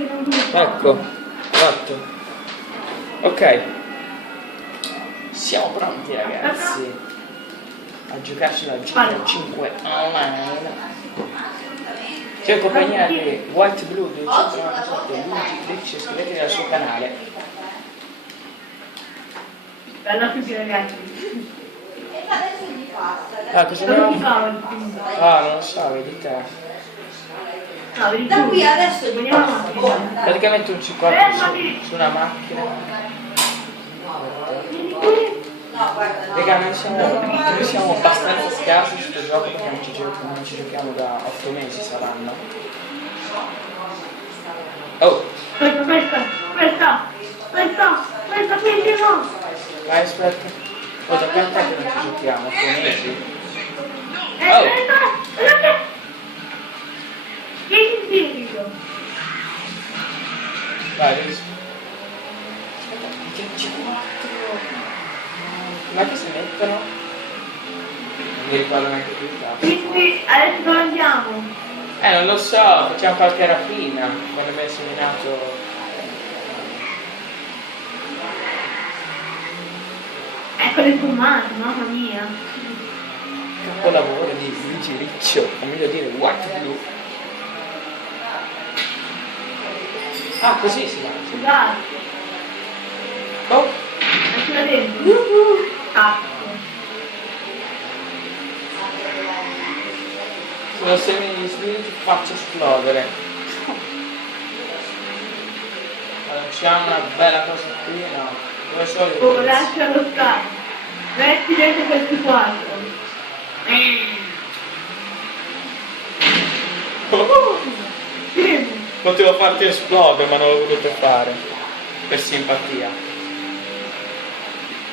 Ecco, fatto. Ok. Siamo pronti ragazzi a giocarci la GTA 5 online. C'è in compagnia di White Blue 297 Luigi Glitch, iscrivetevi al suo canale. Bella tutti ragazzi. Ah, cosa abbiamo? Ah, non lo so, vedi te. Da qui adesso Praticamente un C4 su una macchina. Raga, noi siamo abbastanza scarsi su questo gioco perché non ci giochiamo da 8 mesi saranno. Oh! Questa, quindi no! Vai, aspetta. Oh, da quant'è che non ci giochiamo? 8 mesi? Guardate! Vieni indietro! Vai, devi... Aspetta, perché C4? Ma che si mettono? Non mi ricordo neanche più il caso. Quindi adesso dove andiamo? Non lo so, facciamo qualche rapina quando abbiamo seminato. Ecco le fumate, mamma mia! Capolavoro di Luigi Riccio, o meglio dire White Blue. Ah, così si mangia. Scusate, Oh! mettila dentro! Cazzo! Se lo semini di spiriti faccio esplodere. Lanciamo una bella cosa qui, no? Dove sono le Oh, lascia lo scatto! Metti dentro questi quattro! Potevo farti esplodere, ma non l'ho voluto fare. Per simpatia.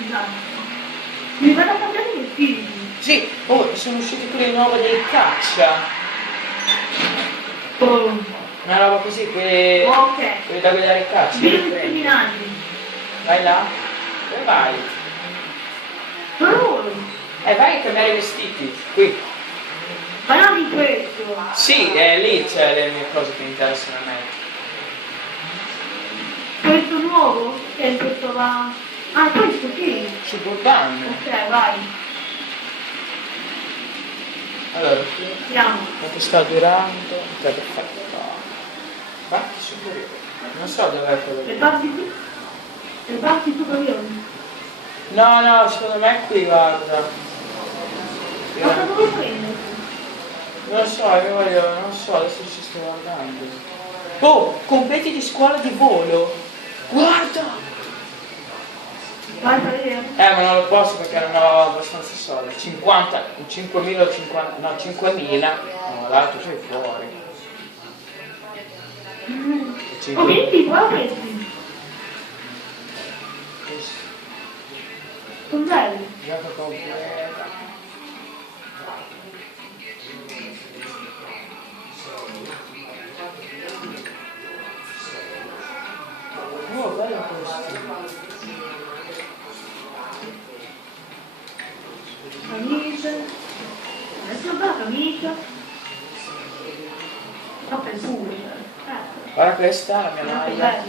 Esatto. Mi vado a cambiare i vestiti! Sì, oh, sono usciti quelli nuovi dei caccia. Oh, Una roba così, quelli ok! da guidare i caccia. Vieni criminali! Vai là. Dove vai? Solo! Vai a cambiare i vestiti. Qui. Ma non di questo! Sì, lì c'è le mie cose che mi interessano a me. Questo nuovo? Che questo va... Ah, questo sì! Suburban. Ok, vai! Allora, Andiamo! quanto sta durando? Ok, perfetto. Parti superiore. Non so dov'è quello Le lì. parti qui? Le parti superiori? No, secondo me è qui, guarda. Ma cosa vuoi prendere? Non so, io voglio, non so, adesso ci sto guardando. Oh, completi di scuola di volo. Guarda! Vai a vedere? Ma non lo posso perché non ho abbastanza soldi. 50, 5.000 o 50, no 5.000. No, l'altro sei fuori. Oh, vedi, qua questi! Sono belli! Gioco completo. Oh, bello questo. Camicia. Adesso la camicia. Troppo il pure. Guarda questa, la mia maglia.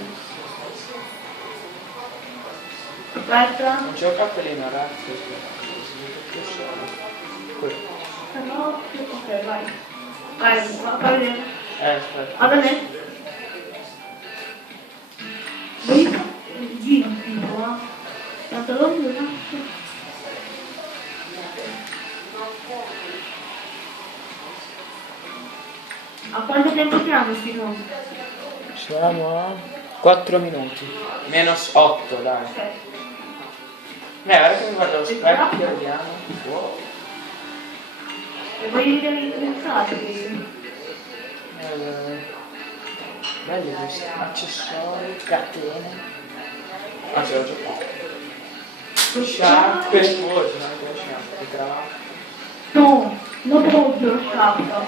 Aspetta. Non c'è un cappellino, ragazzi. Più solo. Qui. Ok, vai. Vai, fa vedere. Aspetta. Vado bene. Vedi? Giro tipo, pantaloni di un A quanto tempo siamo finora? Siamo a 4 minuti. Meno 8, dai. Ok. Guarda che mi guardo allo specchio, vediamo. Wow. E voglio vedere i messaggi. Belli questi accessori, catene. Ah, ce l'ho già fatto. Sciarpe, forse, non anche le sciarpe, cravatte. No, non proprio lo sciarpa.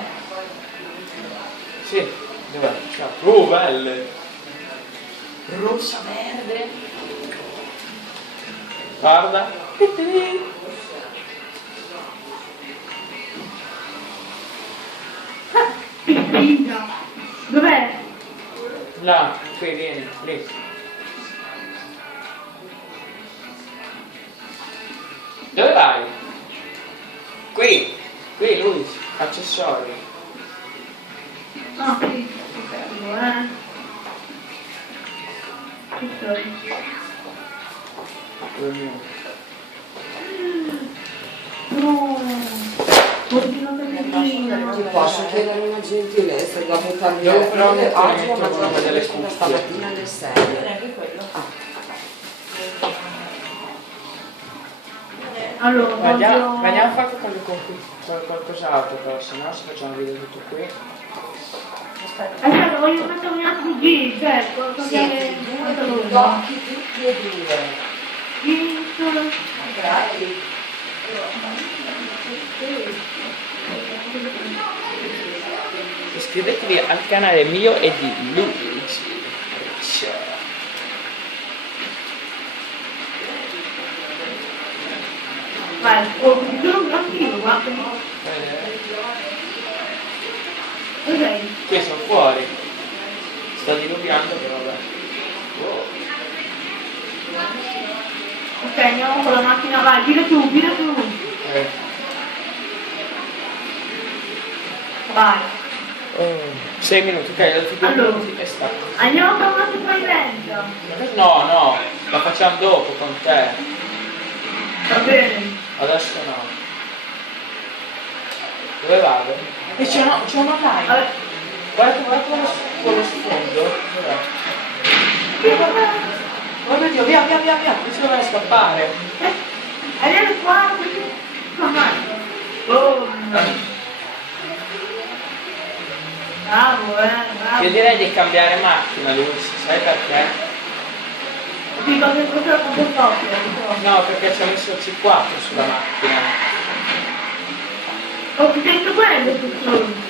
Sì, dov'è? Sciarpe. Oh, belle! Rossa, verde. Guarda. Pizza. Dov'è? Là, qui vieni, lì. Dove vai? Qui, lui, accessori. Ah, sì. Ci sono. Dove mio? No. Oddio, Ti posso chiedere una gentilezza dopo Devo cambiare però oggi mettere ho il nome mangiato delle da cuffie. stamattina alle 6. Neanche quello. Allora, Andiamo voglio... a fare qualcos'altro però, se no si facciamo vedere tutto qui. Aspetta. Aspetta, voglio mettere un altro G, cioè, cambiare Due occhi tutti e due. jeans. Dai. Iscrivetevi al canale mio e di Luigi. Ciao. Vai, oh, ci sono un graffino, guarda. Ok. Qui sono fuori. Sta diluviando però vabbè. Wow. Ok, andiamo con la macchina, vai, gira su, gira su. Vai. 6 minuti, ok, altri 2 Allora. minuti e sta. Andiamo con una sopravvivenza. No, la facciamo dopo con te. Va bene. Adesso no. Dove vado? E c'è una line. Vabbè. Guarda quello sfondo. Dov'è? Oh mio Dio, via, non si deve scappare. Andiamo qua, comando. Oh. Bravo, bravo. Io direi di cambiare macchina, Luis, sai perché? Sì, perché proprio la comportato. No, perché ci ho messo il C4 sulla macchina. Ho sentito quello tutto.